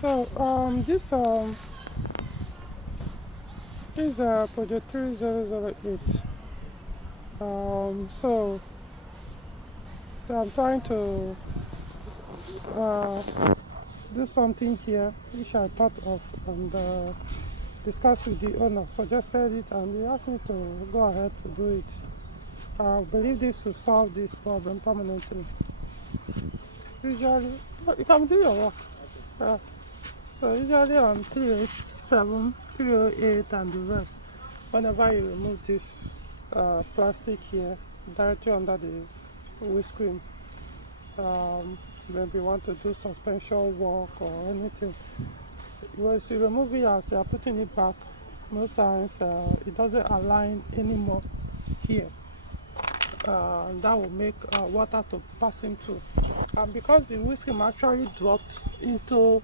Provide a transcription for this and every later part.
So this is Peugeot 3008. So I'm trying to uh, do something here which I thought of and discussed with the owner, suggested it, and he asked me to go ahead to do it. I believe this will solve this problem permanently. Usually, you can do your work. Uh, so usually on 307, 308 and the rest, whenever you remove this plastic here directly under the windscreen, maybe you want to do suspension work or anything, once you remove it as you are putting it back, most times it doesn't align anymore here. That will make water to pass into, and because the windscreen actually dropped into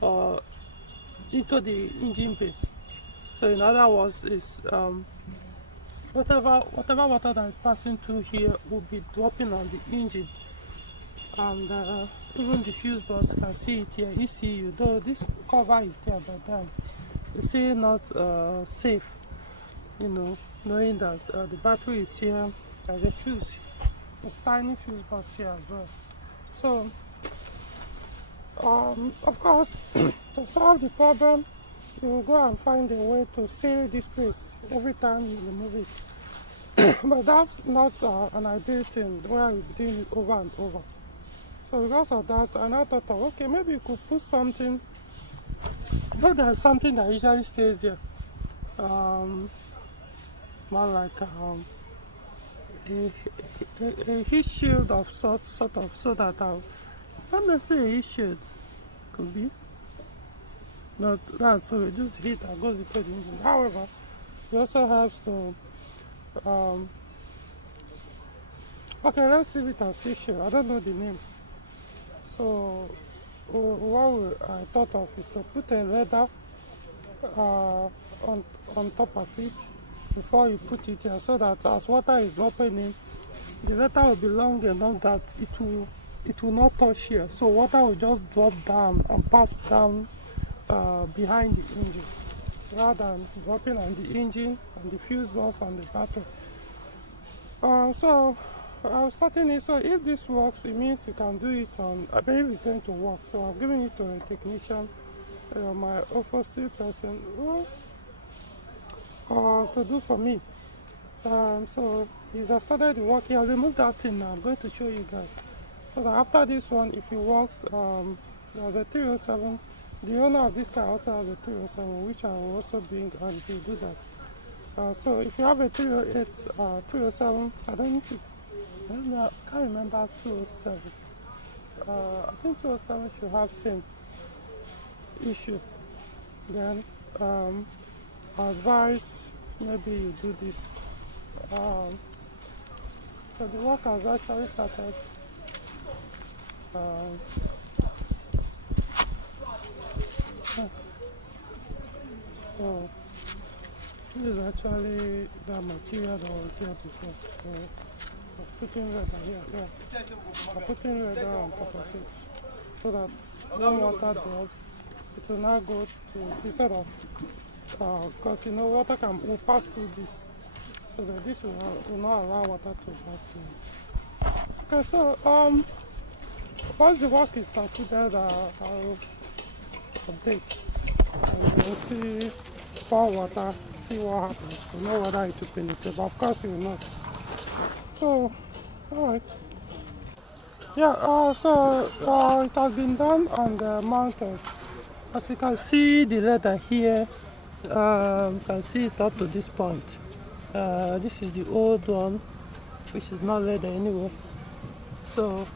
the engine bay, so in other words, is whatever water that is passing through here will be dropping on the engine, and even the fuse box can see it here. ECU, though this cover is there, but then it's still not safe, knowing that the battery is here. There's a fuse, a tiny fuse box here as well. So of course, to solve the problem, you will go and find a way to seal this place every time you remove it. But that's not an ideal thing where you'll be doing it over and over. So because of that, I now thought of, okay, maybe you could put something, though there's something that usually stays here, more like a heat shield of sort of, so that not necessarily a heat shield, could be, not that's to reduce the heat that goes into the engine. However, it also helps to okay, let's leave it as heat shield. I don't know the name. So what I thought of is to put a leather on top of it before you put it here, so that as water is dropping in, the leather will be long enough that it will not touch here. So water will just drop down and pass down behind the engine, rather than dropping on the engine and the fuse box and the battery. So I was starting it. So if this works, it means you can do it on, I believe it's going to work. So I've given it to a technician, my office person, to do for me. So he's started the work here. I'll remove that thing now. I'm going to show you guys. So that after this one, if it works, there's a 307. The owner of this car also has a 307, which I will also bring, and he'll do that. So if you have a 308, 307, I don't know, I can't remember 207. I think 207 should have same issue. Then I advise maybe you do this. So the work has actually started. So this is actually the material that was there before. So I'm putting leather here. Yeah. I'm putting leather on top of it, so that when water drops, it will not go to, instead of because water will pass through this, so that this will not allow water to pass through it. Okay, so once the work is completed, I'll update, and we'll see, pour water, see what happens. You know whether it will penetrate, but of course it will not. So, alright. Yeah, so it has been done on the mounted. As you can see, the leather here, you can see it up to this point. This is the old one, which is not leather anyway. So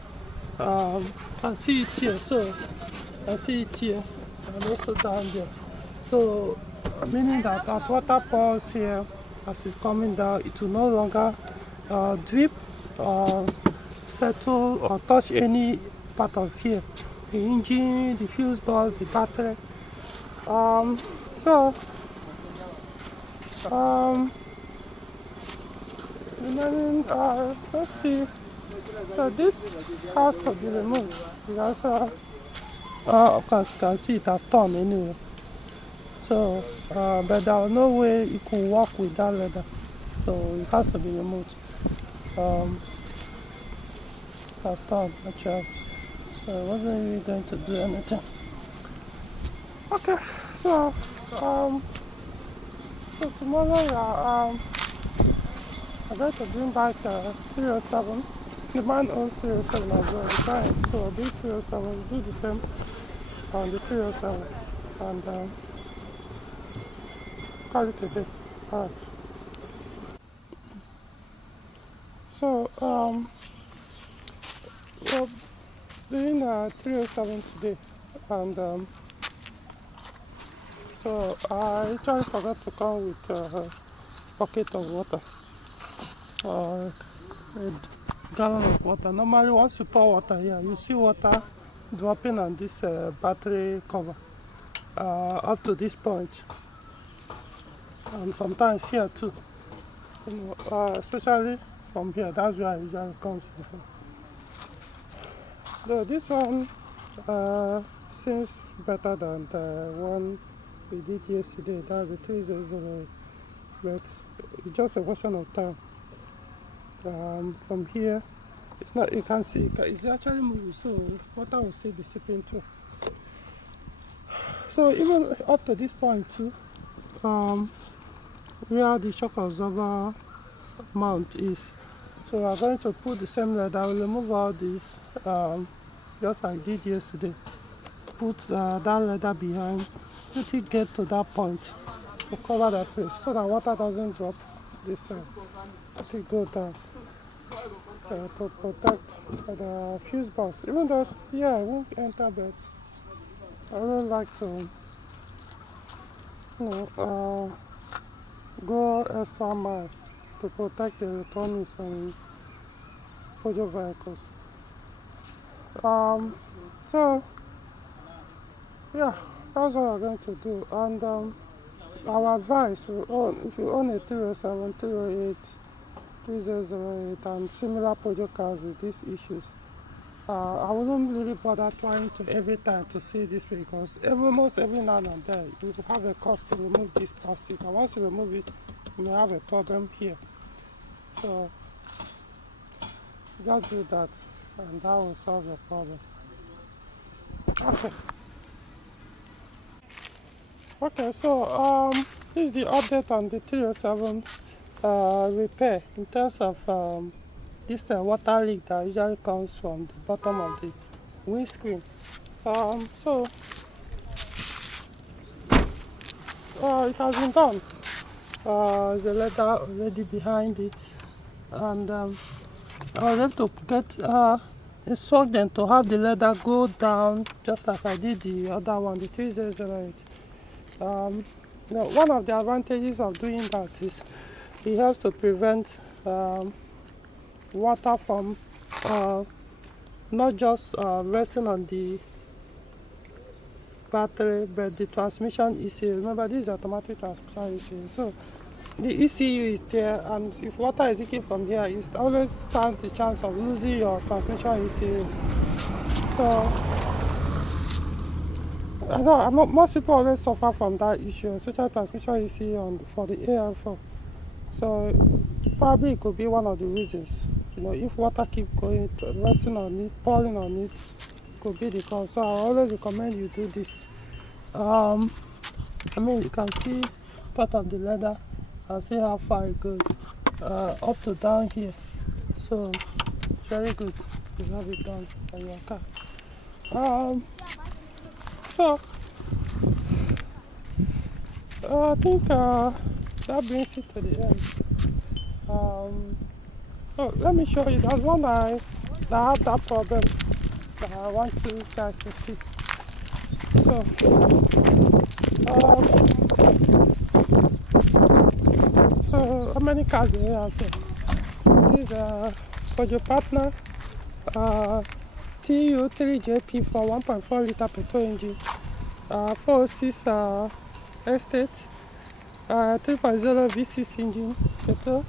I can see it here. So I see it here, and also down there. So meaning that as water pours here, as it's coming down, it will no longer drip or settle or touch any part of here, the engine, the fuse box, the battery. Remaining, let's see. So this has to be removed because Of course, you can see it has torn anyway. So, but there was no way it could work with that leather. So it has to be removed. It has torn actually. So it wasn't really going to do anything. Okay, so tomorrow I'm going to bring back 307. The man owns 307 as well, the client. So I'll bring 307, do the same on the 307, and call it a day. Alright. So we're doing 307 today, and so I actually forgot to come with a bucket of water or a gallon of water. Normally, once you pour water here, you see water dropping on this battery cover up to this point, and sometimes here too. Especially from here, that's where it usually comes from. So this one seems better than the one we did yesterday. That's the 3008, but it's just a question of time. From here, it's not. You can see it's actually moving, so water will still be seeping through. So even up to this point too, where the shock absorber mount is, so we are going to put the same leather. I will remove all this, just like I did yesterday. Put that leather behind, let it get to that point to cover that place so that water doesn't drop this side. Let it go down to protect the fuse box. Even though, yeah, it won't enter, but I really like to, go extra mile to protect the electronics and Peugeot vehicles. So yeah, that's what we're going to do. And our advice, if you own a 307, 308, 3008 and similar Peugeot cars with these issues, I wouldn't really bother trying to every time to see this, because almost every now and then you have a cost to remove this plastic, and once you remove it, you may have a problem here. So just do that, and that will solve your problem. Okay, so this is the update on the 307 repair in terms of this water leak that usually comes from the bottom of the windscreen. So it has been done. There's a letter already behind it, and I was able to get instruct them to have the leather go down just like I did the other one, the 3008. One of the advantages of doing that is it helps to prevent water from not just resting on the battery, but the transmission ECU. Remember, this is automatic transmission ECU, so the ECU is there, and if water is leaking from here, it always stands the chance of losing your transmission ECU. So I know most people always suffer from that issue, especially transmission ECU for the AM4. So probably it could be one of the reasons. If water keep going, resting on it, pouring on it, could be the cause. So I always recommend you do this. You can see part of the leather and see how far it goes, up to down here. So very good to have it done on your car. So I think that brings it to the end. Let me show you. There's one that had that problem that I want you guys to see. So so how many cars do you have there? This is Peugeot Partner TU3JP for 1.4 liter petrol engine, 406 Estate, 3.0 V6 engine petrol,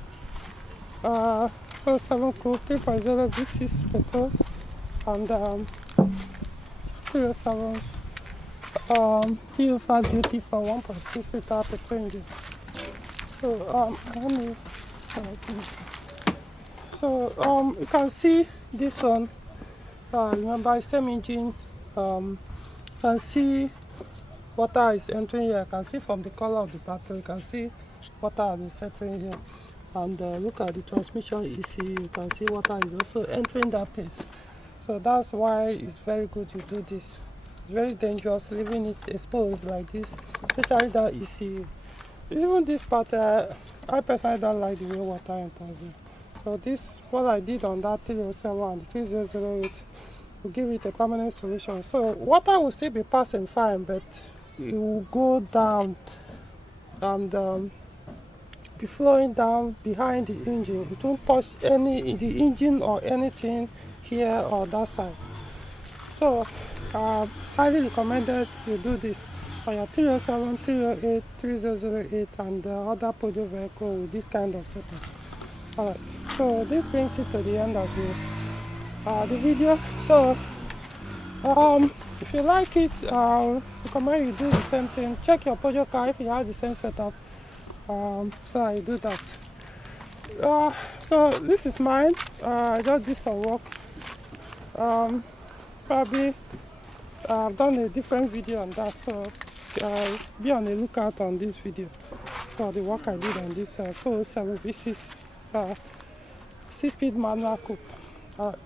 407 Coupe 3.0 V6 petrol, and 307 TU5 duty for 1.6 liter petrol engine. So let me so you can see this one. Remember, it's same engine. You can see water is entering here. You can see from the color of the battery, you can see water has been settling here. And look at the transmission ECU, you can see water is also entering that place. So that's why it's very good you do this. It's very dangerous leaving it exposed like this, especially that ECU. Even this part, I personally don't like the way water enters in. So this, what I did on that 307 and 3008, will give it a permanent solution. So water will still be passing fine, but it will go down and be flowing down behind the engine. It won't touch the engine or anything here or that side. So highly recommended you do this for your 307, 308, 3008 and other Peugeot vehicle with this kind of setup. Alright, so this brings it to the end of the video. So if you like it, I recommend you do the same thing. Check your Peugeot car if you have the same setup. So I do that. So this is mine. I just did some work. Probably I've done a different video on that, so be on the lookout on this video for the work I did on this 407 V6 6-speed manual coupe. Alright.